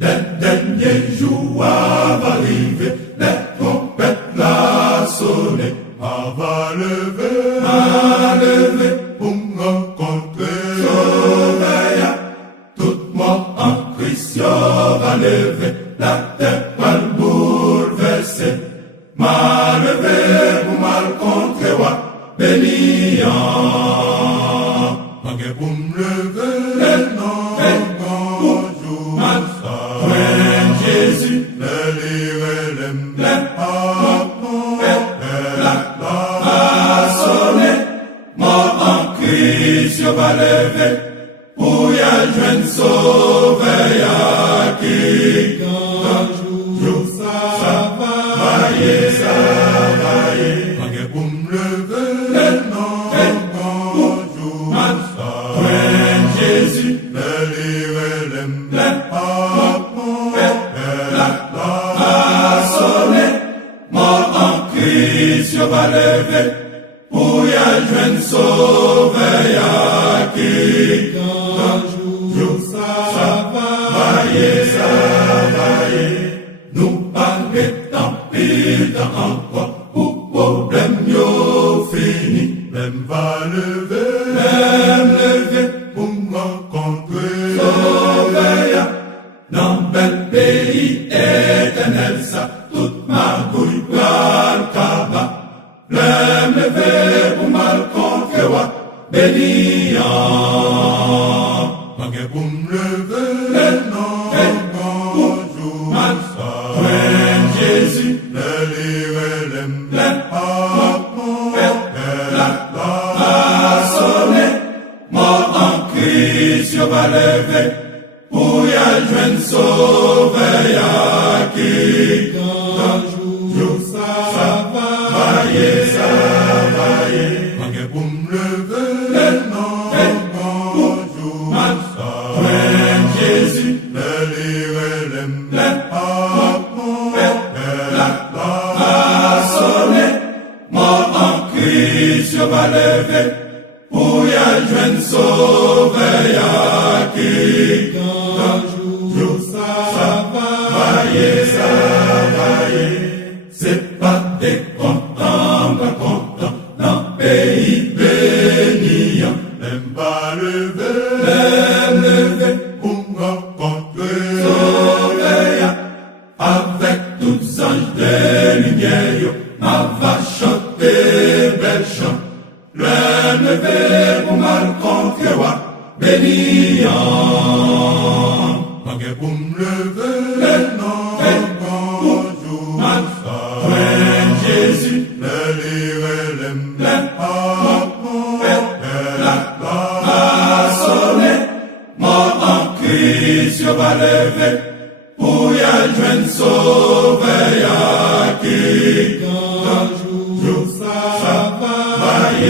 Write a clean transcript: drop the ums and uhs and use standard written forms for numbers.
Les derniers jours arriver, les trompettes la sonner, va lever, pour rencontrer Sauveur. Tout monde en Christ va lever, la terre va le bouleverser. M'a levé pour mal contrer, béniant. Manque pour me lever, non. Jésus, mort en Christ, yo va lever, pour y joindre Sauveur qui jour ça va y, manque pour me lever, non, bonjour, Jésus, mort en Christ, yo va lever, pour y joindre Sauveur qui jour ça va y, nous pas tant pis encore, pour problème yo fini, même va lever, pour rencontrer Sauveur, dans bel pays éternel ça, toute ma couille pral kaba, lever pour mal conquérir, béniant. Manque pour me lever, non, bonjour, Jésus, mort en Christ, yo va lever, pour y joindre Sauveur qui jour ça va y, manque pour me lever, non, bonjour, Jésus, mort en Christ, yo va lever, pour y joindre Sauveur qui jour ça va y, c'est pas des contents, dans pays béni, même pas lever, pour rencontrer Sauveur, avec tous anges de lumière, ma va chanter bel chant, lever pour mal conquérir, béniant. Manque pour me lever, non, bonjour, Jésus, mort en Christ, yo va lever, pour y joindre Sauveur qui jour ça va y,